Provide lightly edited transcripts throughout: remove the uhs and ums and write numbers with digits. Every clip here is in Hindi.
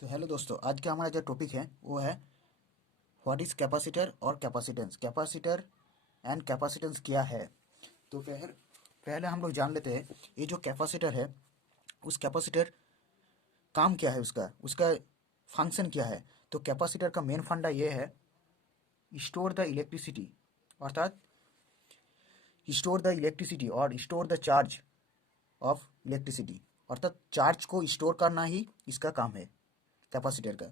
तो हेलो दोस्तों, आज का हमारा जो टॉपिक है वो है व्हाट इज़ कैपेसिटर और कैपेसिटेंस। कैपेसिटर एंड कैपेसिटेंस क्या है। तो पहले हम लोग जान लेते हैं ये जो कैपेसिटर है उस कैपेसिटर काम क्या है, उसका उसका फंक्शन क्या है। तो कैपेसिटर का मेन फंडा ये है स्टोर द इलेक्ट्रिसिटी, अर्थात स्टोर द इलेक्ट्रिसिटी और store the charge of electricity, अर्थात चार्ज को स्टोर करना ही इसका काम है कैपेसिटर का।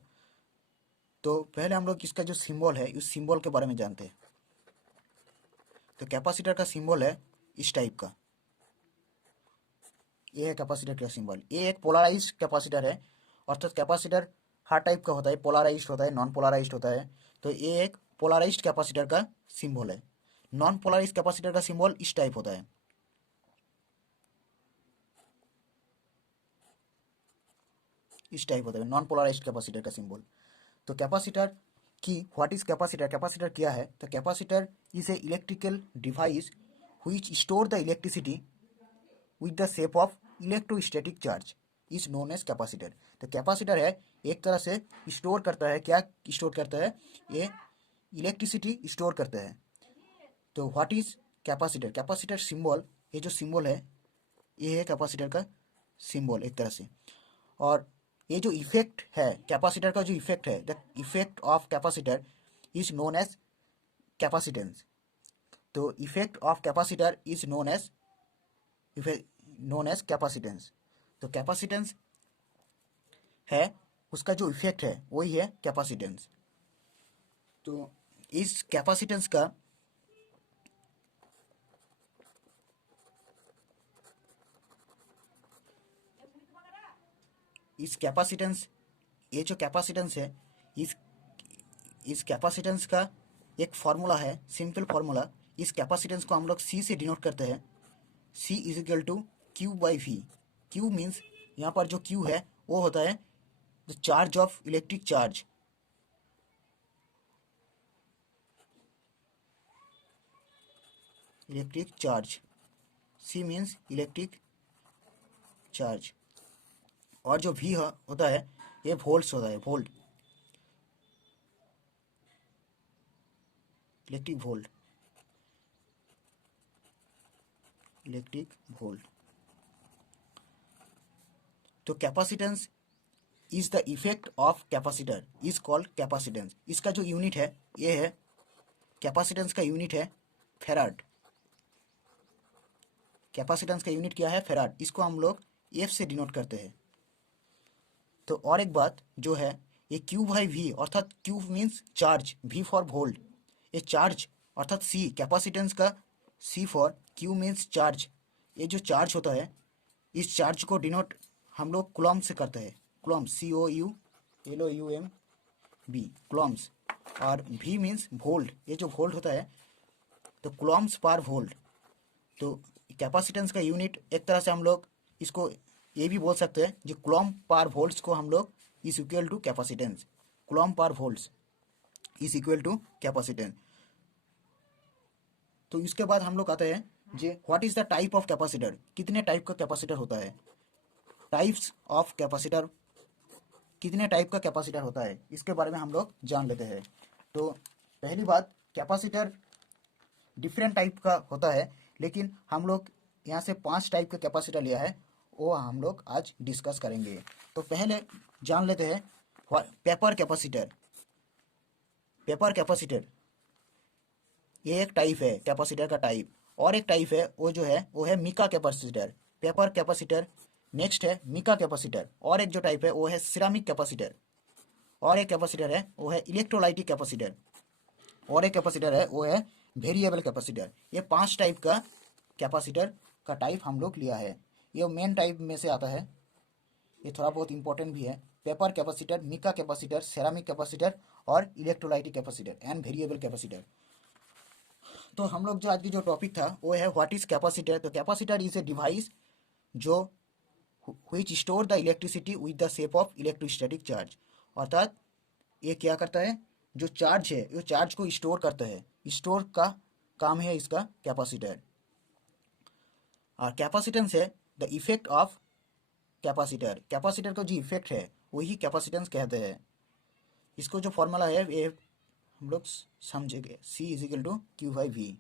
तो पहले हम लोग इसका जो सिंबल है उस सिंबल के बारे में जानते हैं। तो कैपेसिटर का सिंबल है इस टाइप का, ये है कैपेसिटर का सिंबल। ये एक पोलराइज कैपेसिटर है, अर्थात कैपेसिटर हर टाइप का होता है, पोलराइज होता है, नॉन पोलराइज होता है। तो ये एक पोलराइज कैपेसिटर का सिंबल है। नॉन पोलराइज कैपेसिटर का सिंबल इस टाइप होता है, इस टाइप होता है नॉन पोलराइज कैपेसिटर का सिंबल। तो कैपेसिटर की व्हाट इज कैपेसिटर, कैपेसिटर क्या है। तो capacitor is a electrical device which store the electricity with the shape of electrostatic charge is known as capacitor. तो कैपेसिटर है एक तरह से स्टोर करता है, क्या स्टोर करता है, ये इलेक्ट्रिसिटी स्टोर करता है। तो what is capacitor, capacitor symbol, ये जो सिंबल है ये है कैपेसिटर का सिंबल एक तरह से। और ये जो इफेक्ट है कैपेसिटर का, जो इफेक्ट है, the effect of capacitor is known as capacitance. तो effect of capacitor is known as capacitance. तो कैपेसिटेंस है उसका जो इफेक्ट है वही है कैपेसिटेंस। तो इस कैपेसिटेंस का इस कैपेसिटेंस ये जो कैपेसिटेंस है इस इस कैपेसिटेंस का एक फार्मूला है, सिंपल फार्मूला। इस कैपेसिटेंस को हम लोग सी से डिनोट करते हैं। C is equal to Q by V. Q means यहाँ पर जो क्यू है वो होता है the charge of electric charge. Electric charge, C means electric charge. और जो वी होता है ये वोल्ट्स होता है, volt, electric volt, electric volt. तो capacitance is the effect of capacitor is called capacitance. इसका जो यूनिट है ये है, कैपेसिटेंस का यूनिट है फेराड। कैपेसिटेंस का यूनिट क्या है, फेराड। इसको हम लोग एफ से डिनोट करते हैं। तो और एक बात जो है ये क्यू बाई वी, अर्थात Q means charge, V for volt, ये चार्ज अर्थात सी, कैपेसिटेंस का C for Q means charge. ये जो चार्ज होता है इस चार्ज को डिनोट हम लोग कुलॉम से करते हैं। Coulomb, COULOUMB, Coulomb's. और वी मीन्स वोल्ट, ये जो वोल्ट होता है तो कुलॉम्स पर वोल्ट। तो कैपेसिटेंस का यूनिट एक तरह से हम लोग इसको ये भी बोल सकते हैं, जो कुलॉम पर वोल्ट्स को हम लोग is equal to capacitance. Coulomb per volts is equal to capacitance. तो इसके बाद हम लोग आते हैं जे what is the type of capacitor, कितने टाइप का कैपेसिटर होता है। टाइप्स ऑफ कैपेसिटर, कितने टाइप का कैपेसिटर होता है इसके बारे में हम लोग जान लेते हैं। तो पहली बात, कैपेसिटर डिफरेंट टाइप का होता है, लेकिन हम लोग यहाँ से 5 टाइप का कैपेसिटर लिया है, वो हम लोग आज डिस्कस करेंगे। तो पहले जान लेते हैं पेपर कैपेसिटर। पेपर कैपेसिटर ये एक टाइप है कैपेसिटर का टाइप। और एक टाइप है वो है mica capacitor. Paper capacitor, next है मिका कैपेसिटर। और एक जो टाइप है वो है सिरामिक कैपेसिटर। और एक कैपेसिटर है वो है इलेक्ट्रोलाइटिक कैपेसिटर। और एक कैपेसिटर है वो है वेरिएबल कैपेसिटर। ये 5 टाइप का कैपेसिटर का टाइप हम लोग लिया है। ये मेन टाइप में से आता है, ये थोड़ा बहुत इंपॉर्टेंट भी है। Paper capacitor, mica capacitor, ceramic capacitor और electrolytic capacitor and variable capacitor. तो हम लोग जो आज की जो टॉपिक था वो है व्हाट इज कैपेसिटर। तो कैपेसिटर इज ए डिवाइस जो which store the electricity with the shape of electrostatic charge, अर्थात ये क्या करता है, जो चार्ज है वो चार्ज को स्टोर करता है, स्टोर का काम है इसका कैपेसिटर। और कैपेसिटेंस है the effect of capacitor, capacitor का जो इफेक्ट है वही कैपेसिटेंस कहते हैं। इसको जो फॉर्मूला है ये हम लोग समझेंगे, C is equal to Q by V।